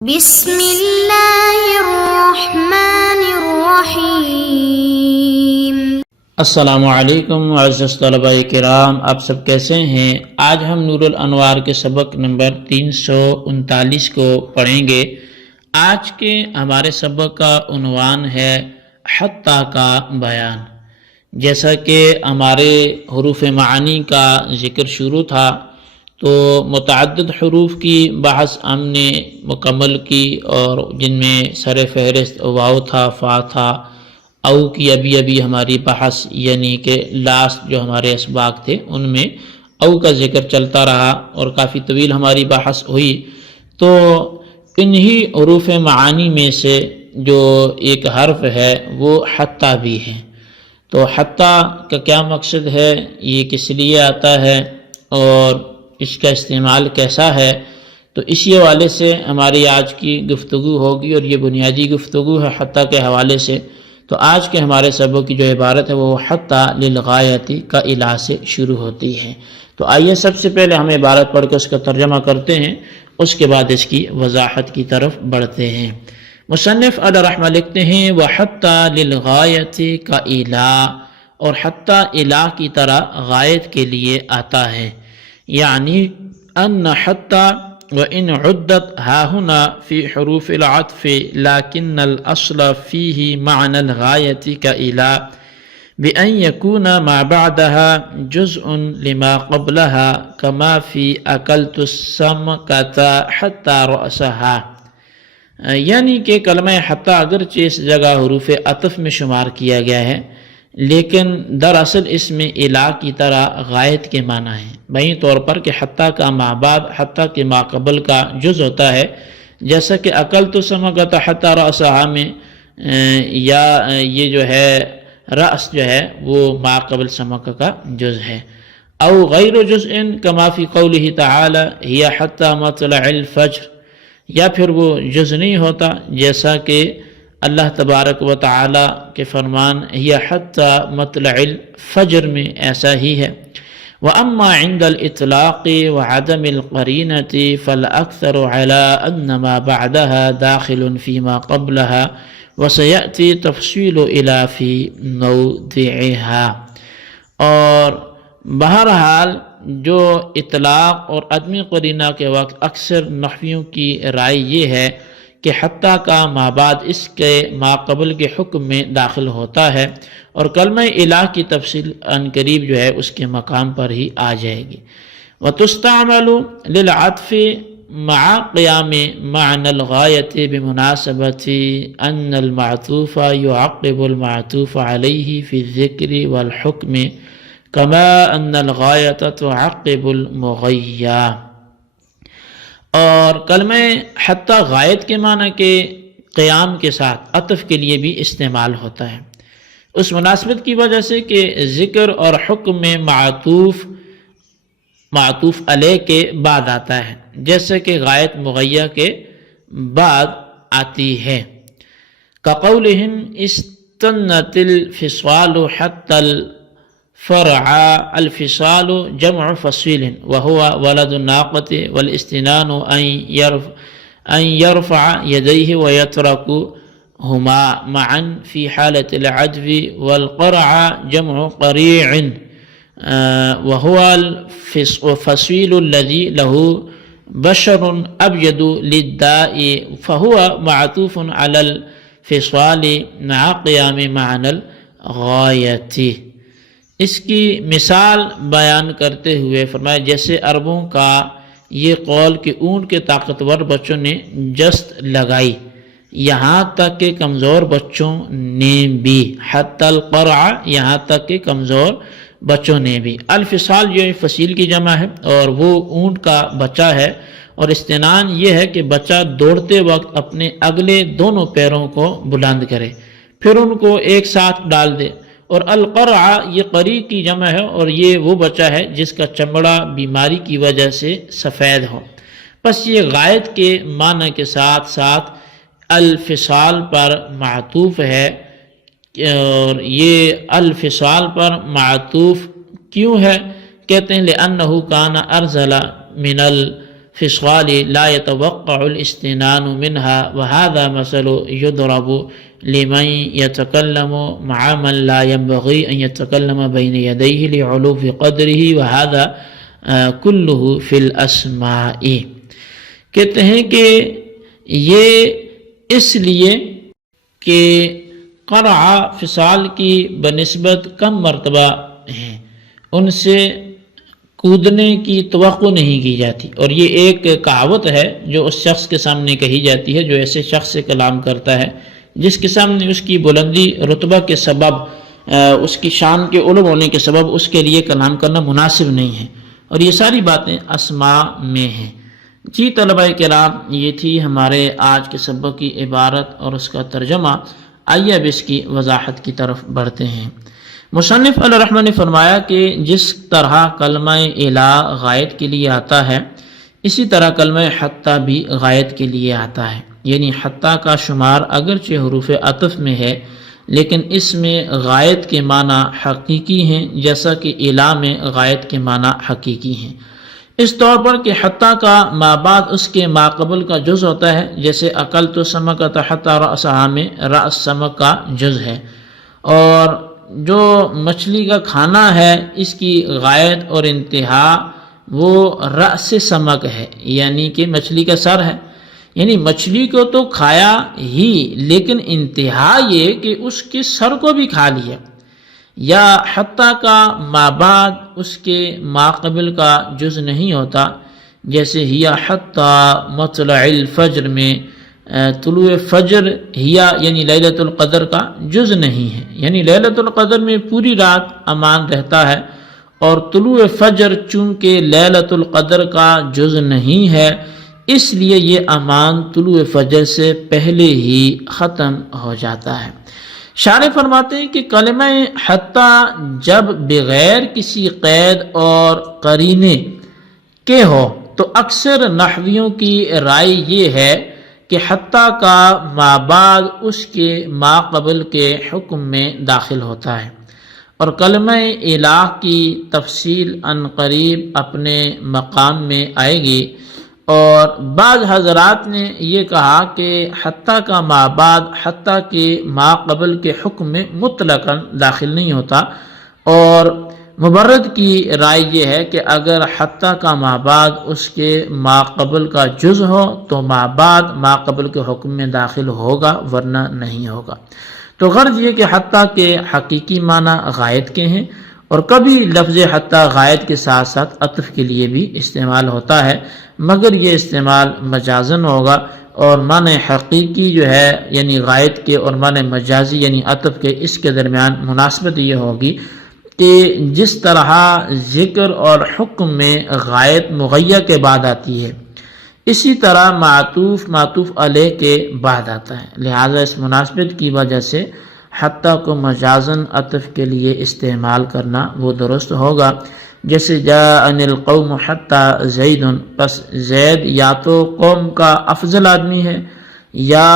بسم اللہ الرحمن الرحیم۔ السلام علیکم معزز طلباء کرام، آپ سب کیسے ہیں؟ آج ہم نور الانوار کے سبق نمبر 339 کو پڑھیں گے۔ آج کے ہمارے سبق کا عنوان ہے حتیٰ کا بیان۔ جیسا کہ ہمارے حروف معانی کا ذکر شروع تھا تو متعدد حروف کی بحث ہم نے مکمل کی، اور جن میں سر فہرست واو تھا، فا تھا، او کی ابھی ہماری بحث، یعنی کہ لاسٹ جو ہمارے اسباق تھے ان میں او کا ذکر چلتا رہا اور کافی طویل ہماری بحث ہوئی۔ تو انہی حروف معانی میں سے جو ایک حرف ہے وہ حتیٰ بھی ہے۔ تو حتیٰ کا کیا مقصد ہے، یہ کس لیے آتا ہے اور اس کا استعمال کیسا ہے، تو اسی حوالے سے ہماری آج کی گفتگو ہوگی، اور یہ بنیادی گفتگو ہے حتیٰ کے حوالے سے۔ تو آج کے ہمارے سبق کی جو عبارت ہے وہ حتیٰ للغایتی کا الہ سے شروع ہوتی ہے۔ تو آئیے سب سے پہلے ہم عبارت پڑھ کے اس کا ترجمہ کرتے ہیں، اس کے بعد اس کی وضاحت کی طرف بڑھتے ہیں۔ مصنف علیہ رحمہ لکھتے ہیں وحتیٰ للغایتی کا الہ، اور حتیٰ الہ کی طرح غایت کے لیے آتا ہے، یعنی ان حتیٰ وَإِنْ عُدَّتْ هَاهُنَا فِي حُرُوفِ الْعَطْفِ لَكِنَّ الْأَصْلَ فِيهِ مَعْنَى الْغَايَةِ كَإِلَى بِأَنْ يَكُونَ مَا بَعْدَهَا جُزْءٌ لِمَا قَبْلَهَا كَمَا فِي أَكَلْتُ السَّمْكَةَ حَتَّى رَأْسَهَا۔ یعنی کہ کلمہ حتیٰ اگرچہ اس جگہ حروف عطف میں شمار کیا گیا ہے، لیکن دراصل اس میں الہ کی طرح غایت کے معنی ہے، بہین طور پر کہ حتیٰ کا ما بعد حتیٰ کے ما قبل کا جز ہوتا ہے، جیسا کہ اکلت السمکۃ حتیٰ رأسہا میں یا یہ جو ہے رأس جو ہے وہ ما قبل سمکہ کا جز ہے، او غیر جزء کما فی قولہ تعالی ہی حتیٰ مطلع الفجر، یا پھر وہ جز نہیں ہوتا جیسا کہ اللہ تبارک و تعالی کے فرمان ہی حتیٰ مطلع الفجر میں ایسا ہی ہے۔ وَأَمَّا عِنْدَ الْإِطْلَاقِ وَعَدَمِ الْقَرِينَةِ فَالْأَكْثَرُ عَلَىٰ أَنَّ مَا بَعْدَهَا دَاخِلٌ فِي مَا قَبْلَهَا وَسَيَأْتِي تَفْصِيلُ إِلَى فِي مَوْضِعِهَا۔ اور بہرحال جو اطلاق اور عدم قرینہ کے وقت اکثر نحویوں کی رائے یہ ہے کہ حتیٰ کا ما بعد اس کے ما قبل کے حکم میں داخل ہوتا ہے، اور کلمہ الہ کی تفصیل عنقریب جو ہے اس کے مقام پر ہی آ جائے گی۔ وَتُسْتَعْمَلُ لِلْعَطْفِ مَعَ قِيَامِ مَعْنَى الْغَایَةِ بِمُنَاسَبَةِ أَنَّ الْمَعْطُوفَ يُعَقِّبُ الْمَعْطُوفَ عَلَيْهِ فِي الذِّكْرِ وَالْحُكْمِ كَمَا أَنَّ الْغَایَةَ تُعَقِّبُ الْمُغَیَّةَ۔ اور کلمہ حتیٰ غایت کے معنی کے قیام کے ساتھ عطف کے لیے بھی استعمال ہوتا ہے، اس مناسبت کی وجہ سے کہ ذکر اور حکم میں معطوف علیہ کے بعد آتا ہے، جیسے کہ غایت مغیہ کے بعد آتی ہے۔ كَقَوْلِهِمْ اسْتَنَّتِ الْفِصَالُ حَتَّى الْفَرْعَ۔ الفصال جمع فصیل وهو ولد الناقة، والاستنان أن يرفع يديه ويتركهما معا في حالة العدو، والقرع جمع قريع وهو الفصيل الذي له بشر أبيض للداء، فهو معطوف على الفصال مع قيام معنى الغاية۔ اس کی مثال بیان کرتے ہوئے فرمایا جیسے عربوں کا یہ قول کہ اونٹ کے طاقتور بچوں نے جست لگائی، یہاں تک کہ کمزور بچوں نے بھی، حتی القرع یہاں تک کہ کمزور بچوں نے بھی۔ الفصال جو فصیل کی جمع ہے اور وہ اونٹ کا بچہ ہے، اور استنان یہ ہے کہ بچہ دوڑتے وقت اپنے اگلے دونوں پیروں کو بلند کرے، پھر ان کو ایک ساتھ ڈال دے۔ اور القرع یہ قری کی جمع ہے، اور یہ وہ بچہ ہے جس کا چمڑا بیماری کی وجہ سے سفید ہو۔ بس یہ غایت کے معنی کے ساتھ ساتھ الفصال پر معطوف ہے، اور یہ الفصال پر معطوف کیوں ہے؟ کہتے ہیں لِأَنَّهُ كَانَ أَرْذَلَ مِنَ فصال لا يتوقع الاستنان منها وهذا مثل يضرب لمن يتكلم مع من لا ينبغي أن يتكلم بين يديه لعلو قدره وهذا كله في الأسماء. کہتے ہیں کہ یہ اس لیے کہ قرع فصال کی بنسبت کم مرتبہ ہیں، ان سے کودنے کی توقع نہیں کی جاتی، اور یہ ایک کہاوت ہے جو اس شخص کے سامنے کہی جاتی ہے جو ایسے شخص سے کلام کرتا ہے جس کے سامنے اس کی بلندی رتبہ کے سبب، اس کی شان کے علو ہونے کے سبب اس کے لیے کلام کرنا مناسب نہیں ہے، اور یہ ساری باتیں اسماء میں ہیں. جی طلبہ کرام، یہ تھی ہمارے آج کے سبق کی عبارت اور اس کا ترجمہ. آئیے اب اس کی وضاحت کی طرف بڑھتے ہیں. مصنف علیہ الرحمہ نے فرمایا کہ جس طرح کلمہ الہ غائط کے لیے آتا ہے، اسی طرح کلمہ حتی بھی غائط کے لیے آتا ہے. یعنی حتی کا شمار اگرچہ حروف عطف میں ہے لیکن اس میں غائط کے معنی حقیقی ہیں، جیسا کہ الہ میں غائط کے معنی حقیقی ہیں. اس طور پر کہ حتی کا ما بعد اس کے ما قبل کا جز ہوتا ہے، جیسے اکلت السمکۃ حتی رأسہا میں رأس سمک کا جز ہے، اور جو مچھلی کا کھانا ہے اس کی غایت اور انتہا وہ رأس سمک ہے، یعنی کہ مچھلی کا سر ہے. یعنی مچھلی کو تو کھایا ہی لیکن انتہا یہ کہ اس کے سر کو بھی کھا لیا. یا حتی کا ما بعد اس کے ما قبل کا جز نہیں ہوتا، جیسے ہیا حتی مطلع الفجر میں طلوع فجر ہیا یعنی لیلۃ القدر کا جز نہیں ہے. یعنی لیلۃ القدر میں پوری رات امان رہتا ہے، اور طلوع فجر چونکہ لیلۃ القدر کا جز نہیں ہے اس لیے یہ امان طلوع فجر سے پہلے ہی ختم ہو جاتا ہے. شارح فرماتے ہیں کہ کلمہ حتی جب بغیر کسی قید اور قرینے کے ہو تو اکثر نحویوں کی رائے یہ ہے کہ حتی کا ما بعد اس کے ما قبل کے حکم میں داخل ہوتا ہے، اور کلمہ الہ کی تفصیل ان قریب اپنے مقام میں آئے گی. اور بعض حضرات نے یہ کہا کہ حتی کا ما بعد حتی کے ما قبل کے حکم میں مطلقاً داخل نہیں ہوتا، اور مبرد کی رائے یہ ہے کہ اگر حتی کا ما بعد اس کے ما قبل کا جز ہو تو ما بعد ما قبل کے حکم میں داخل ہوگا، ورنہ نہیں ہوگا. تو غرض یہ کہ حتی کے حقیقی معنی غائط کے ہیں، اور کبھی لفظ حتی غائط کے ساتھ ساتھ عطف کے لیے بھی استعمال ہوتا ہے، مگر یہ استعمال مجازن ہوگا، اور معنی حقیقی جو ہے یعنی غائط کے اور معنی مجازی یعنی عطف کے اس کے درمیان مناسبت یہ ہوگی کہ جس طرح ذکر اور حکم میں غائط مغیّر کے بعد آتی ہے، اسی طرح معطوف علیہ کے بعد آتا ہے. لہذا اس مناسبت کی وجہ سے حتی کو مجازن عطف کے لیے استعمال کرنا وہ درست ہوگا. جیسے جاءنی القوم حتی زید، پس زید یا تو قوم کا افضل آدمی ہے یا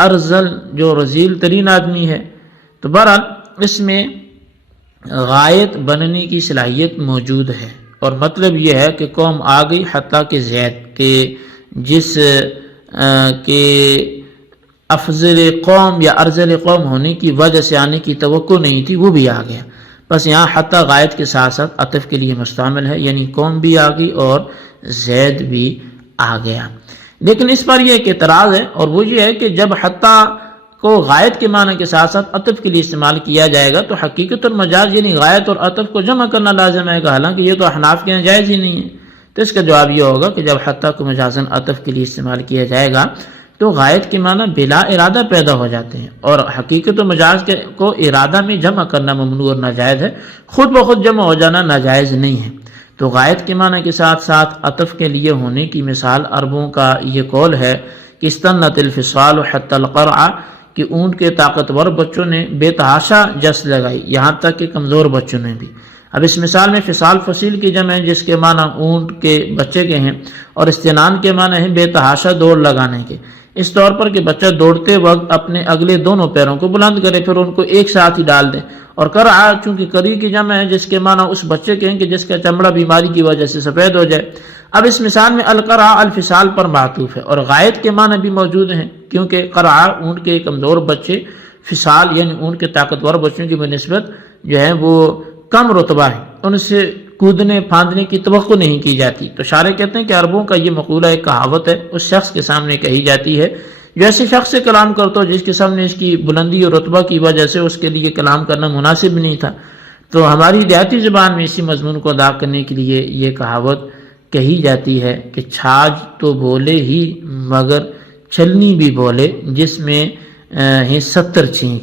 ارذل جو رذیل ترین آدمی ہے. تو بہرحال اس میں غائط بننے کی صلاحیت موجود ہے، اور مطلب یہ ہے کہ قوم آ گئی حتیٰ کہ زید کے جس کے افضل قوم یا ارذل قوم ہونے کی وجہ سے آنے کی توقع نہیں تھی وہ بھی آ گیا. بس یہاں حتیٰ غائط کے ساتھ ساتھ عطف کے لیے مستعمل ہے، یعنی قوم بھی آ گئی اور زید بھی آ گیا. لیکن اس پر یہ ایک اعتراض ہے، اور وہ یہ ہے کہ جب حتیٰ کو غائط کے معنی کے ساتھ ساتھ عطف کے لیے استعمال کیا جائے گا تو حقیقت اور مجاز یعنی غائط اور عطف کو جمع کرنا لازم ہے گا، حالانکہ یہ تو احناف کے یہاں جائز ہی نہیں ہے. تو اس کا جواب یہ ہوگا کہ جب حتیٰ کو مجازن عطف کے لیے استعمال کیا جائے گا تو غائط کے معنی بلا ارادہ پیدا ہو جاتے ہیں، اور حقیقت و مجاز کو ارادہ میں جمع کرنا ممنوع اور ناجائز ہے، خود بخود جمع ہو جانا ناجائز نہیں ہے. تو غائط کے معنی کے ساتھ ساتھ عطف کے لیے ہونے کی مثال عربوں کا یہ قول ہے کہ استنت الفصال حتی القرع، کہ اونٹ کے طاقتور بچوں نے بے تحاشا جس لگائی، یہاں تک کہ کمزور بچوں نے بھی. اب اس مثال میں فصال فصیل کی جمع ہے جس کے معنی اونٹ کے بچے کے ہیں، اور استنان کے معنی ہے بے تحاشا دوڑ لگانے کے. اس طور پر کہ بچہ دوڑتے وقت اپنے اگلے دونوں پیروں کو بلند کرے پھر ان کو ایک ساتھ ہی ڈال دے. اور کرع چونکہ کری کی جمع ہے جس کے معنی اس بچے کے ہیں کہ جس کا چمڑا بیماری کی وجہ سے سفید ہو جائے. اب اس مثال میں القرع الفصال پر معطوف ہے اور غائط کے معنی بھی موجود ہیں، کیونکہ قرع اونٹ کے کمزور بچے، فصال یعنی اونٹ کے طاقتور بچوں کی بنسبت جو ہے وہ کم رتبہ ہے، ان سے کودنے پھاندنے کی توقع نہیں کی جاتی۔ تو شارح کہتے ہیں کہ عربوں کا یہ مقولہ ایک کہاوت ہے، اس شخص کے سامنے کہی جاتی ہے جو ایسے شخص سے کلام کرتا ہو جس کے سامنے اس کی بلندی اور رتبہ کی وجہ سے اس کے لیے کلام کرنا مناسب نہیں تھا۔ تو ہماری دیہاتی زبان میں اسی مضمون کو ادا کرنے کے لیے یہ کہاوت کہی جاتی ہے کہ چھاج تو بولے ہی مگر چھلنی بھی بولے، جس میں ہیں 70 چھینک۔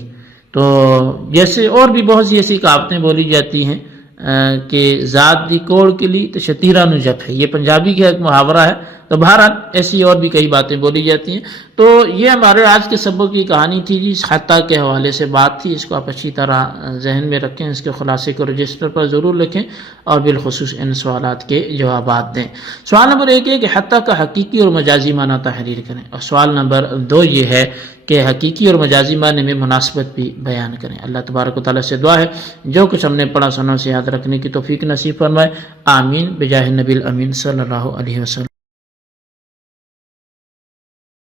تو جیسے اور بھی بہت سی ایسی کہاوتیں بولی جاتی ہیں کہ ذات دی کوڑ کے لیے تو شتیرہ نو جپ ہے، یہ پنجابی کا ایک محاورہ ہے۔ تو بہرحال ایسی اور بھی کئی باتیں بولی جاتی ہیں۔ تو یہ ہمارے آج کے سبق کی کہانی تھی جی، خطہ کے حوالے سے بات تھی، اس کو آپ اچھی طرح ذہن میں رکھیں، اس کے خلاصے کو رجسٹر پر ضرور لکھیں اور بالخصوص ان سوالات کے جوابات دیں۔ سوال نمبر 1 ہے کہ حتیٰ کا حقیقی اور مجازی معنی تحریر کریں، اور سوال نمبر 2 یہ ہے کہ حقیقی اور مجازی معنی میں مناسبت بھی بیان کریں۔ اللہ تبارک و تعالیٰ سے دعا ہے جو کچھ ہم نے پڑھا سنا سے یاد رکھنے کی توفیق نصیب فرمائے، آمین بجاہ نبی الامین صلی اللہ علیہ وسلم۔